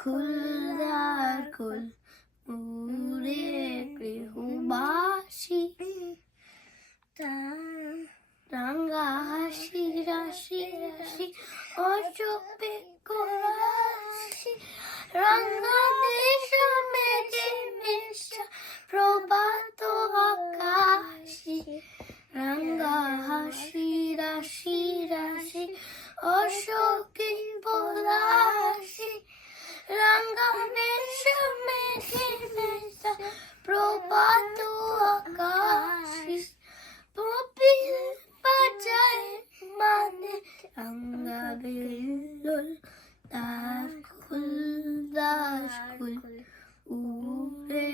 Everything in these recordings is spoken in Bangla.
খুলদার খুল উড়ে গৃহবাসী রাঙ্গা হাসি রাশি রাশি অচপে কোরাশি রাঙ্গা দেশ মেঘে মেশা প্রভাত আকাশি রাঙ্গা হাসি রাশি রাশি অশোকে পলাশি রাঙ্গা দেশ মেঘে মেশা প্রভাত আকাশি প্রপিল বাজায় মানে রাঙ্গা বেলুল তার খুল দাস খুল উড়ে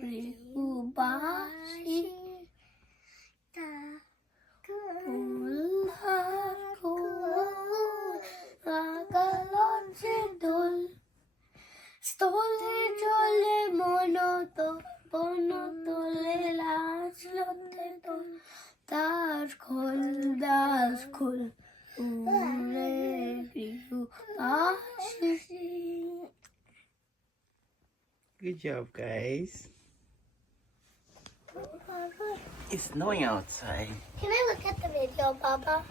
গৃহবাসী উল্লার খুল লাগালছে দোল স্থলে জলে মনত বন তোলে লাজলতে তোল তার খোল দাস খোল উড়ে গৃহবাসী. Good job, guys. It's snowing outside. Can I look at the video, Baba?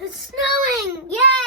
It's snowing! Yay!